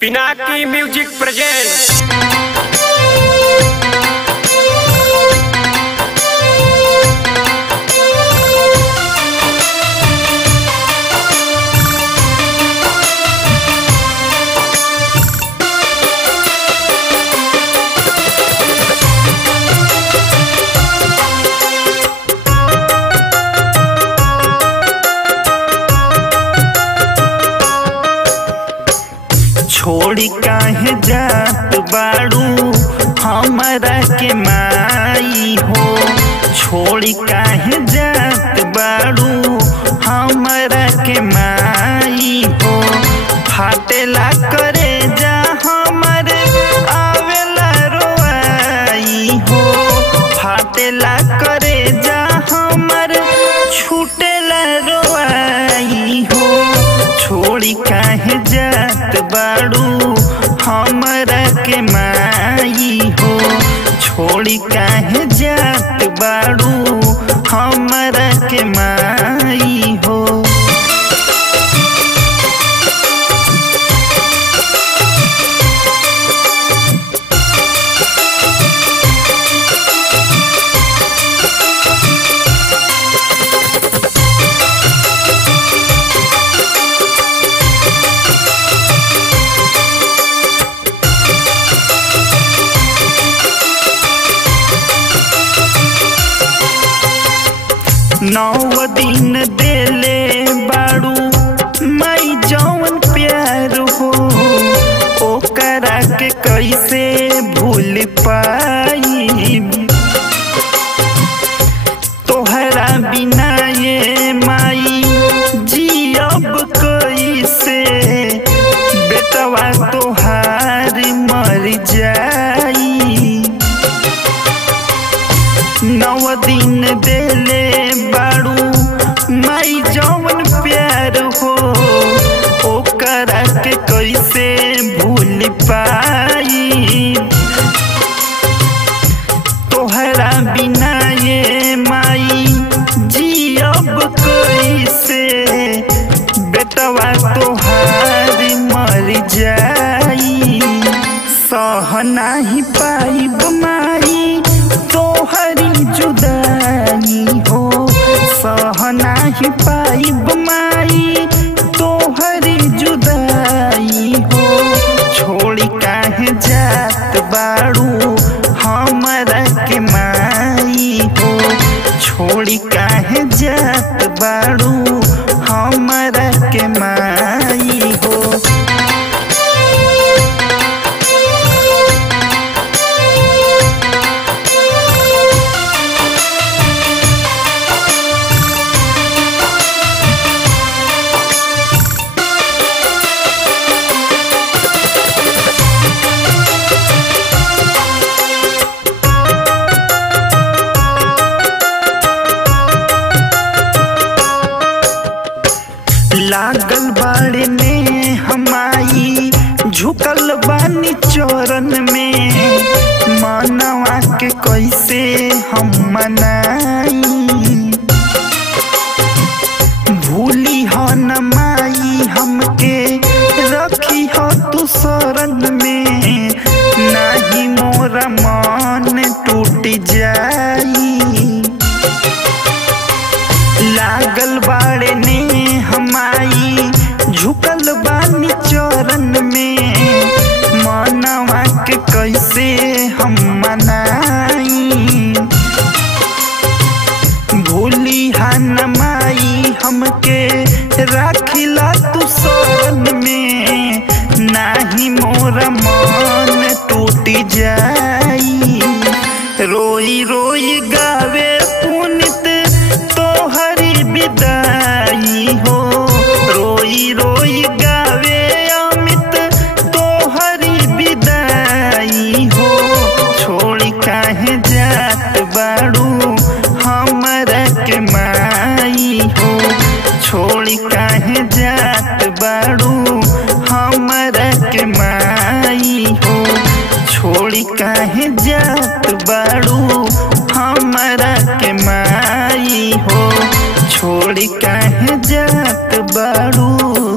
Pinaki music present. छोड़ी काहे जात बाड़ू हमरा के माई हो। छोड़ी काहे जात बाड़ू हमरा के माई हो। फाटेला करे जा हमर आवेला रोआई हो। फाटेला करे जा हमर छूटेला रोआई हो। छोड़ी काहे जात बाड़ू हमरा के माई हो। छोड़ी काहे जात बाड़ू हमरा के माई हो। नौ दिन देले बाड़ू मई जौन प्यार हो। ओकरा के कैसे भूल पाई। तोहरा बिना ये माई जियब कैसे। बेटवा तोहार मर जाई। नौ दिन देले बाड़ू माई जौन प्यार हो। ओकरा के कैसे भूल पाई। तोहरा बिना ये माई जियब कैसे। बेटवा तोहार मर जाई। सह नाही पाइब माई तोहरी जुदाई हो। सह नाही पाइब माई तोहरी जुदाई हो। छोड़ी काहे जात बाड़ू हमरा के माई हो। छोड़ी काहे जात बाड़ू हमरा के माई हो। लागल बाड़े में हमाई झुकल बानी चरण में। मनवा के कैसे हम मनाई। भूली हो न माई हमके रखी हो तू शरण में। नाही मोरा मन टूट जाई। लागल बाड़े ने हमाई झुकल बानी चरण में। मनवा के कैसे हम मनाई। भूली हन माई हमके राखिला तू शरण में। नाही मोरा मन टूट जाई। रोई रोई गावे पुनित तोहरी विदाई हो। रोई रोई गावे अमित तोहरी विदाई हो। छोड़ी काहे जात बाड़ू हमरा के माई हो। छोड़ी काहे जात बाड़ू हमरा के माई हो। छोड़ी काहे जात बाड़ू हमरा के माई हो। छोड़ी काहे जात बाड़ू।